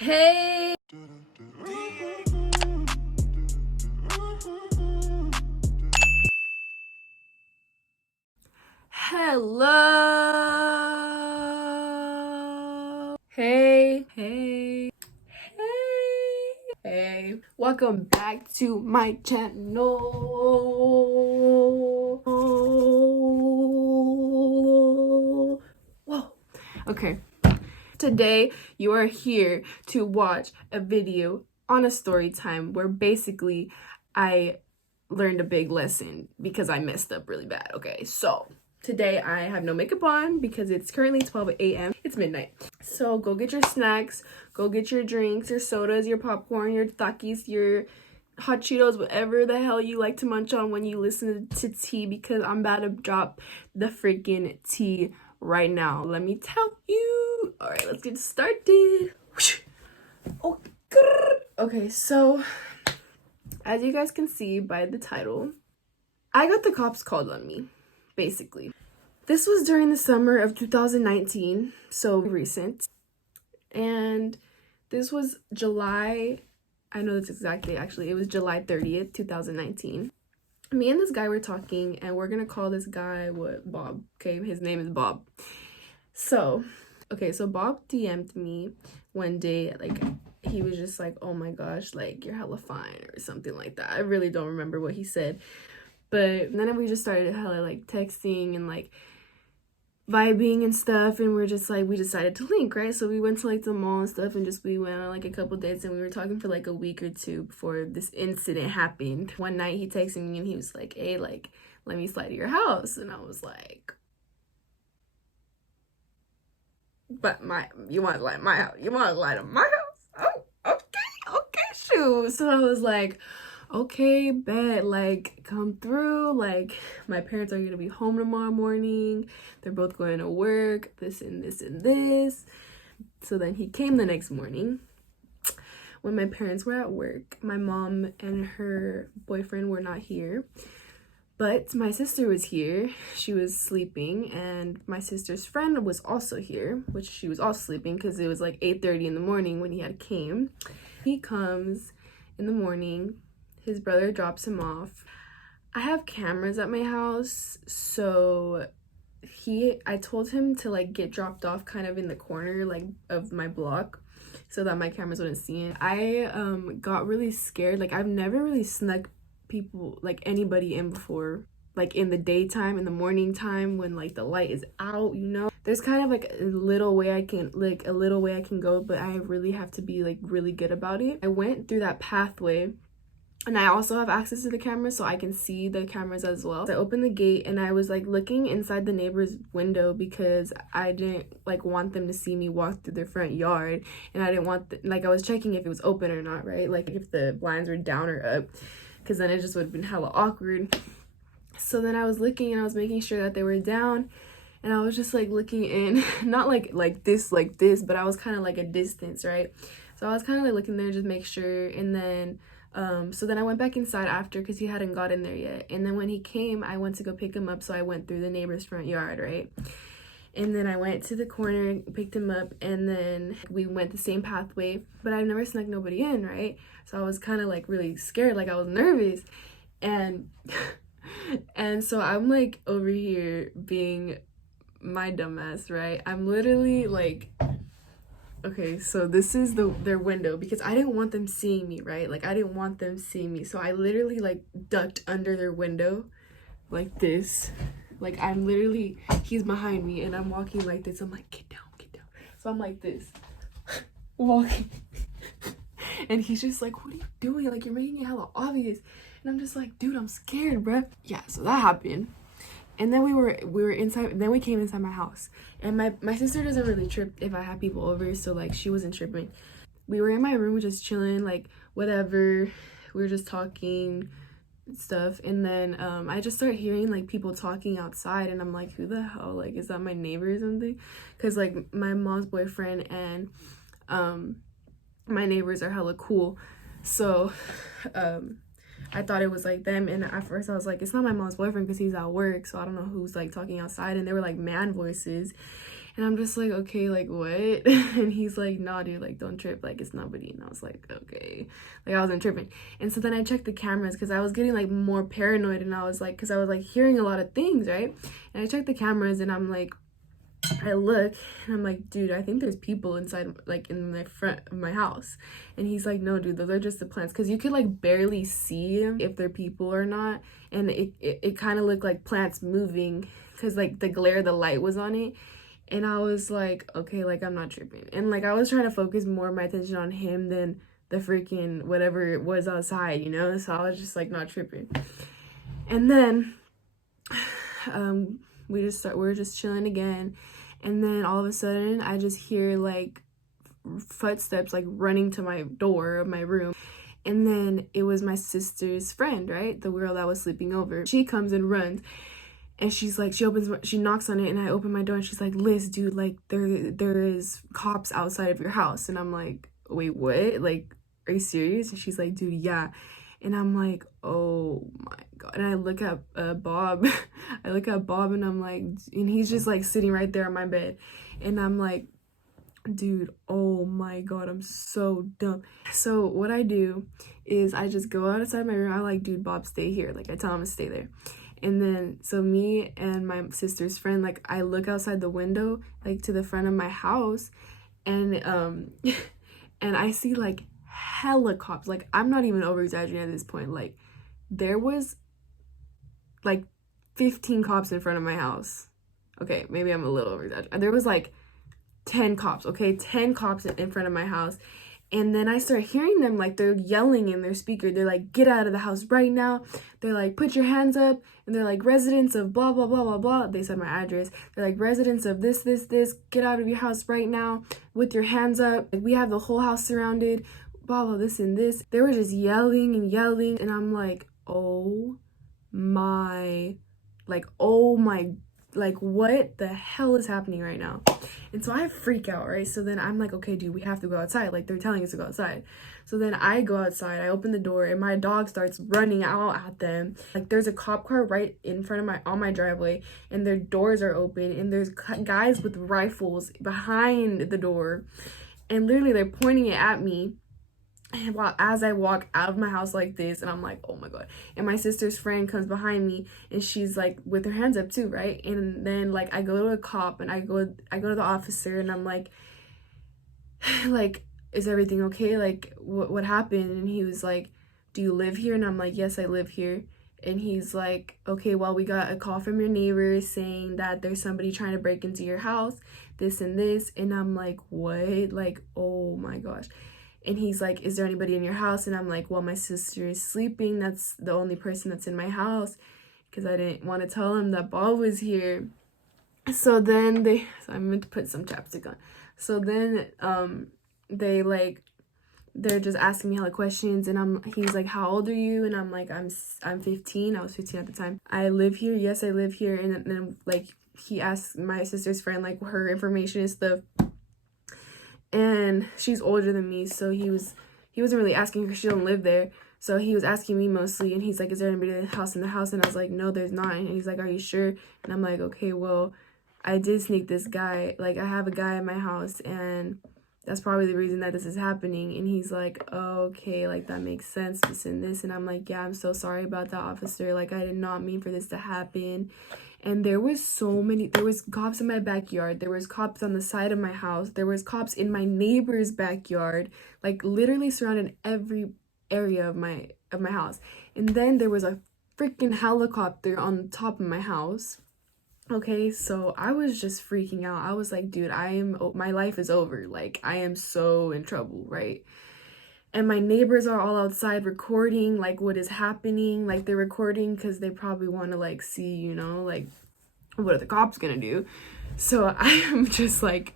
Hey! Hello! Hey! Welcome back to my channel. Whoa. Okay. Today, you are here to watch a video on a story time where basically I learned a big lesson because I messed up really bad. Okay, so today I have no makeup on because it's currently 12 a.m. It's midnight. So go get your snacks, go get your drinks, your sodas, your popcorn, your Takis, your hot Cheetos, whatever the hell you like to munch on when you listen to tea, because I'm about to drop the freaking tea right now. Let me tell you. All right, let's get started. Okay, so as you guys can see by the title, I got the cops called on me, basically. This was during the summer of 2019, so recent. And this was July, I know this exactly, actually. It was July 30th, 2019. Me and this guy were talking, and we're gonna call this guy Bob. Okay, his name is Bob. So Bob DM'd me one day, like he was just like, oh my gosh, like you're hella fine or something like that. I really don't remember what he said, but then we just started hella like texting and like vibing and stuff, and we're just like, we decided to link, right? So we went to like the mall and stuff, and just we went on like a couple dates, and we were talking for like a week or two before this incident happened. One night he texted me and he was like, hey, like let me slide to your house. And I was like, but you want to light my house? You want to light up my house? Oh, okay, shoot. So I was like, okay, bet, like come through. Like my parents are gonna be home tomorrow morning. They're both going to work. This and this and this. So then he came the next morning. When my parents were at work, my mom and her boyfriend were not here. But my sister was here. She was sleeping, and my sister's friend was also here, which she was also sleeping because it was like 8:30 in the morning when he had came. He comes in the morning. His brother drops him off. I have cameras at my house, so I told him to like get dropped off kind of in the corner like of my block so that my cameras wouldn't see him. I got really scared. Like I've never really snuck people, like anybody in before, like in the daytime, in the morning time when like the light is out, you know. There's kind of like a little way I can go, but I really have to be like really good about it. I went through that pathway, and I also have access to the cameras, so I can see the cameras as well. So I opened the gate, and I was like looking inside the neighbor's window because I didn't like want them to see me walk through their front yard, and I didn't want like I was checking if it was open or not, right? Like if the blinds were down or up, because then it just would have been hella awkward. So then I was looking, and I was making sure that they were down, and I was just like looking in, not like this, but I was kind of like a distance, right? So I was kind of like looking there, just make sure, and then so then I went back inside after because he hadn't got in there yet. And then when he came, I went to go pick him up, so I went through the neighbor's front yard, right? And then I went to the corner, picked him up, and then we went the same pathway, but I never snuck nobody in, right? So I was kind of like really scared, like I was nervous, and and so I'm like over here being my dumbass, right? I'm literally like, okay, so this is their window because I didn't want them seeing me, right? Like I didn't want them seeing me, so I literally like ducked under their window like this. Like I'm literally, he's behind me and I'm walking like this. I'm like, get down. So I'm like this, walking. And he's just like, what are you doing? Like you're making it hella obvious. And I'm just like, dude, I'm scared, bruh. Yeah, so that happened. And then we were inside, then we came inside my house. And my sister doesn't really trip if I have people over, so like she wasn't tripping. We were in my room just chilling, like whatever. We were just talking stuff, and then I just start hearing like people talking outside, and I'm like, who the hell? Like, is that my neighbor or something? Because like my mom's boyfriend and my neighbors are hella cool. So I thought it was like them, and at first I was like, it's not my mom's boyfriend because he's at work, so I don't know who's like talking outside. And they were like man voices, And I'm just like, okay, like what? And he's like, nah, dude, like don't trip, like it's nobody. And I was like, okay, like I wasn't tripping. And so then I checked the cameras because I was getting like more paranoid, and I was like, because I was like hearing a lot of things, right? And I checked the cameras, and I'm like, I look, and I'm like, dude, I think there's people inside, like in the front of my house. And he's like, no, dude, those are just the plants, because you could like barely see if they're people or not. And it kind of looked like plants moving because like the glare of the light was on it. And I was like, okay, like I'm not tripping. And like I was trying to focus more of my attention on him than the freaking whatever it was outside, you know? So I was just like not tripping. And then we're just chilling again. And then all of a sudden I just hear like footsteps like running to my door of my room. And then it was my sister's friend, right? The girl that was sleeping over. She comes and runs. And she's like, she knocks on it, and I open my door, and she's like, Liz, dude, like there is cops outside of your house. And I'm like, wait, what? Like, are you serious? And she's like, dude, yeah. And I'm like, oh my God. And I look at Bob. I look at Bob, and I'm like, and he's just like sitting right there on my bed. And I'm like, dude, oh my God, I'm so dumb. So what I do is I just go outside my room. I like, dude, Bob, stay here. Like I tell him to stay there. And then so me and my sister's friend, like I look outside the window, like to the front of my house, and and I see like hella cops. Like I'm not even over exaggerating at this point. Like there was like 15 cops in front of my house. Okay, maybe I'm a little over exaggerating. There was like 10 cops, okay? 10 cops in front of my house. And then I start hearing them, like, they're yelling in their speaker. They're like, get out of the house right now. They're like, put your hands up. And they're like, residents of blah, blah, blah, blah, blah. They said my address. They're like, residents of this, this, this. Get out of your house right now with your hands up. Like, we have the whole house surrounded. Blah, blah, this and this. They were just yelling and yelling. And I'm like, oh my, like, what the hell is happening right now? And so I freak out, right? So then I'm like, okay, dude, we have to go outside. Like, they're telling us to go outside. So then I go outside, I open the door, and my dog starts running out at them. Like, there's a cop car right in front of on my driveway, and their doors are open, and there's guys with rifles behind the door. And literally, they're pointing it at me. And while as I walk out of my house like this, and I'm like, oh my God. And my sister's friend comes behind me, and she's like with her hands up too, right? And then like I go to a cop, and I go to the officer, and I'm like, is everything okay? Like what happened? And he was like, do you live here? And I'm like, yes, I live here. And he's like, okay, well, we got a call from your neighbor saying that there's somebody trying to break into your house, this and this. And I'm like, what? Like, oh my gosh. And he's like, is there anybody in your house? And I'm like, well, my sister is sleeping. That's the only person that's in my house, because I didn't want to tell him that Bob was here. So then so I meant to put some chapstick on. So then they're just asking me hella questions, and he's like, how old are you? And I'm like, I'm 15. I was 15 at the time. I live here. Yes, I live here. And then like he asked my sister's friend like her information and stuff. And she's older than me, so he wasn't really asking her, she don't live there. So he was asking me mostly, and he's like, is there anybody in the house? And I was like, no, there's not. And he's like, are you sure? And I'm like, okay, well, I did sneak this guy. Like, I have a guy in my house, and that's probably the reason that this is happening. And he's like, oh, okay, like that makes sense, this and this. And I'm like, yeah, I'm so sorry about that, officer. Like, I did not mean for this to happen. And there was cops in my backyard. There was cops on the side of my house. There was cops in my neighbor's backyard, like literally surrounded every area of my house. And then there was a freaking helicopter on top of my house. Okay, so I was just freaking out. I was like, dude, my life is over. Like, I am so in trouble, right? And my neighbors are all outside recording, like, what is happening. Like, they're recording because they probably want to, like, see, you know, like, what are the cops gonna do? So I am just, like,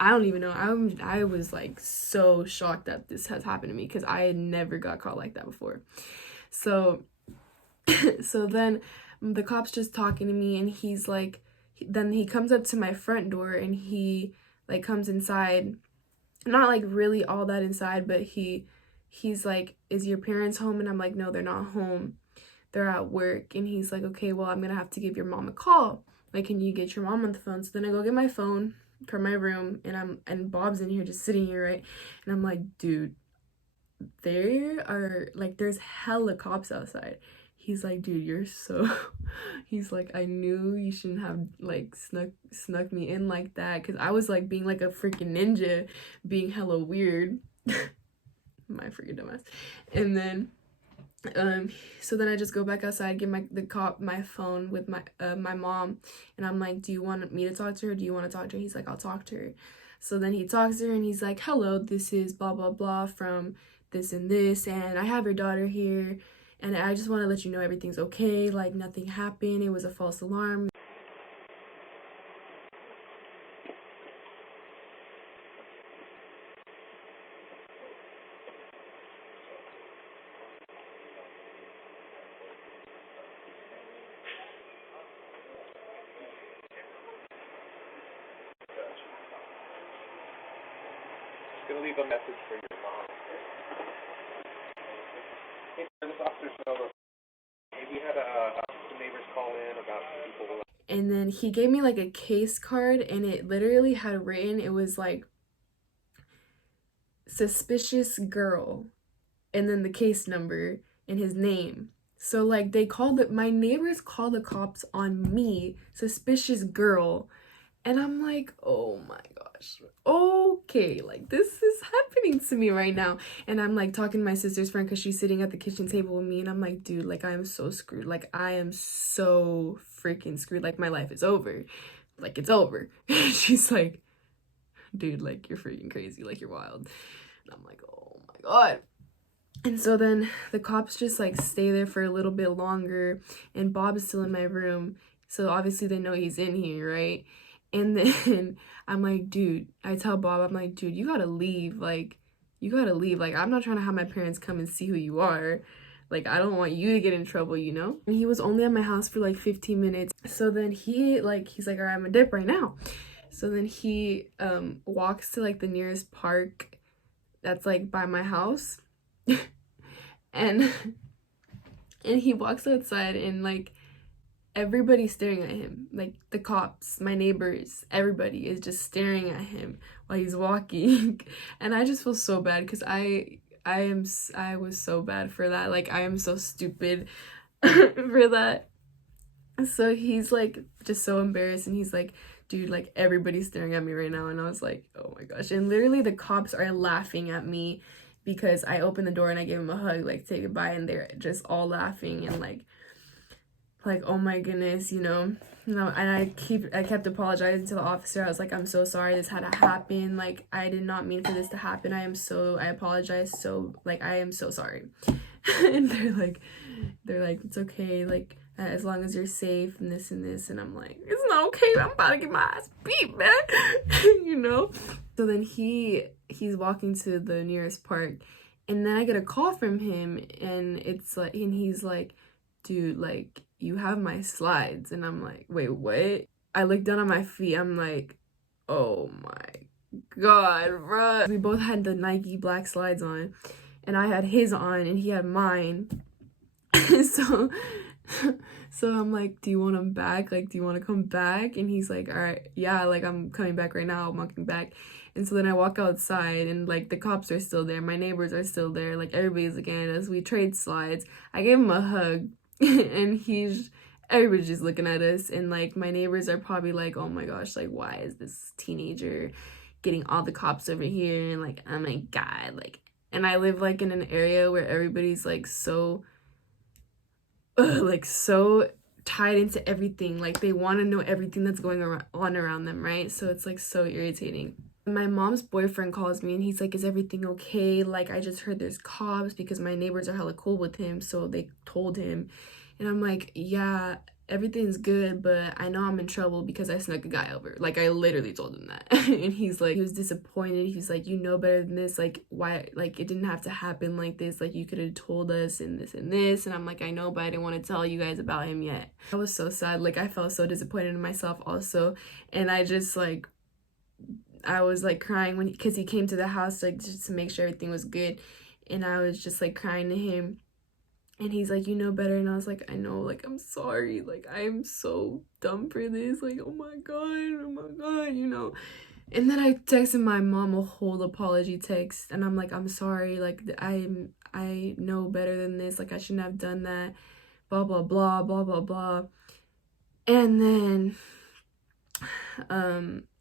I don't even know. I was, like, so shocked that this has happened to me because I had never got caught like that before. So, so then the cop's just talking to me, and he's, like, then he comes up to my front door, and he, like, comes inside. Not like really all that inside, but he's like, is your parents home? And I'm like, no, they're not home, they're at work. And he's like, okay, well, I'm gonna have to give your mom a call. like, can you get your mom on the phone? So then I go get my phone from my room, and Bob's in here just sitting here, right? And I'm like, dude, there's hella cops outside. He's like, dude, you're so he's like, I knew you shouldn't have like snuck me in like that, because I was like being like a freaking ninja, being hella weird. My freaking dumbass. And then so then I just go back outside, give the cop my phone with my mom, and I'm like, do you want me to talk to her? Do you want to talk to her? He's like, I'll talk to her. So then he talks to her, and he's like, hello, this is blah blah blah from this and this, and I have your daughter here, and I just want to let you know everything's okay, like nothing happened, it was a false alarm. Gonna leave a message for your mom. Hey, this officer Snowball. We had some neighbors call in about people. And then he gave me like a case card, and it literally had written, it was like, suspicious girl, and then the case number and his name. So like my neighbors called the cops on me, suspicious girl. And I'm like, oh my gosh, okay, like this is happening to me right now. And I'm like talking to my sister's friend, because she's sitting at the kitchen table with me, and I'm like, dude, like I am so screwed. Like I am so freaking screwed. Like my life is over. Like it's over. She's like, dude, like you're freaking crazy. Like you're wild. And I'm like, oh my God. And so then the cops just like stay there for a little bit longer, and Bob is still in my room. So obviously they know he's in here, right? And then I'm like, dude, I tell Bob, I'm like, dude, you gotta leave. Like, you gotta leave. Like, I'm not trying to have my parents come and see who you are. Like, I don't want you to get in trouble, you know? And he was only at my house for like 15 minutes. So then he's like, all right, I'm gonna dip right now. So then he walks to like the nearest park that's like by my house. and he walks outside, and like everybody's staring at him, like the cops, my neighbors, everybody is just staring at him while he's walking. And I just feel so bad, because I was so bad for that. Like I am so stupid for that. So he's like just so embarrassed, and he's like, dude, like everybody's staring at me right now. And I was like, oh my gosh. And literally the cops are laughing at me, because I opened the door and I gave him a hug, like say goodbye, and they're just all laughing and like oh my goodness, you know. And I kept apologizing to the officer. I was like, I'm so sorry this had to happen. Like I did not mean for this to happen. I apologize. So like I am so sorry. And they're like, it's okay. Like as long as you're safe and this and this. And I'm like, it's not okay. I'm about to get my ass beat, man. You know. So then he's walking to the nearest park, and then I get a call from him, and it's like, and he's like, dude, like you have my slides. And I'm like, wait, what? I look down at my feet. I'm like, oh my God, bro. We both had the Nike black slides on, and I had his on and he had mine. so I'm like, do you want him back? Like, do you want to come back? And he's like, all right, yeah, like I'm coming back right now. I'm walking back. And so then I walk outside, and like the cops are still there, my neighbors are still there, like everybody's looking at us. We trade slides. I gave him a hug. And everybody's just looking at us, and like my neighbors are probably like, oh my gosh, like why is this teenager getting all the cops over here? And like, oh my God, like, and I live like in an area where everybody's like so so tied into everything. Like they want to know everything that's going on around them, right? So it's like so irritating. My mom's boyfriend calls me, and he's like, is everything okay? Like I just heard there's cops, because my neighbors are hella cool with him, so they told him. And I'm like, yeah, everything's good, but I know I'm in trouble because I snuck a guy over. Like I literally told him that. And he's like, he was disappointed. He's like, you know better than this. Like why, like it didn't have to happen like this. Like you could have told us and this and this. And I'm like, I know, but I didn't want to tell you guys about him yet. I was so sad. Like I felt so disappointed in myself also. And I just like, I was like crying because he came to the house like just to make sure everything was good, and I was just like crying to him. And he's like, you know better. And I was like, I know, like, I'm sorry. Like, I'm so dumb for this. Like, oh my God, you know. And then I texted my mom a whole apology text. And I'm like, I'm sorry. Like, I know better than this. Like, I shouldn't have done that. Blah, blah, blah, blah, blah, blah. And then,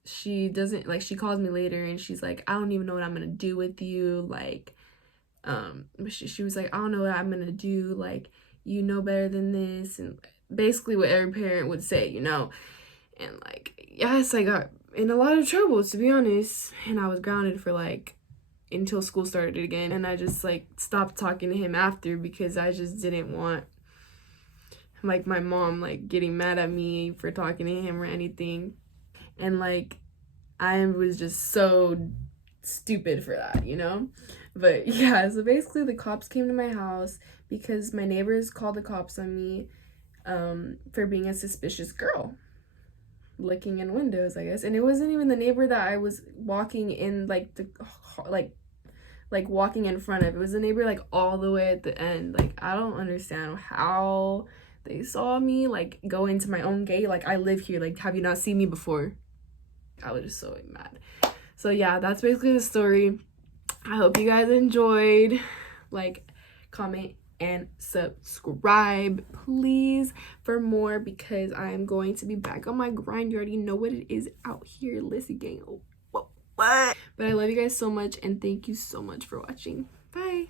she doesn't, like, she calls me later and she's like, I don't even know what I'm gonna do with you. Like, she was like, I don't know what I'm gonna do, like, you know better than this, and basically what every parent would say, you know. And like, yes, I got in a lot of trouble, to be honest, and I was grounded for like until school started again. And I just like stopped talking to him after because I just didn't want like my mom like getting mad at me for talking to him or anything. And like, I was just so stupid for that, you know? But yeah, so basically the cops came to my house because my neighbors called the cops on me for being a suspicious girl, looking in windows, I guess. And it wasn't even the neighbor that I was walking in, like, the like walking in front of. It was the neighbor like all the way at the end. Like, I don't understand how they saw me like go into my own gate. Like, I live here. Like, have you not seen me before? I was just so mad. So yeah, that's basically the story. I hope you guys enjoyed. Like, comment, and subscribe, please, for more, because I am going to be back on my grind. You already know what it is out here. Listen, gang. What? But I love you guys so much, and thank you so much for watching. Bye.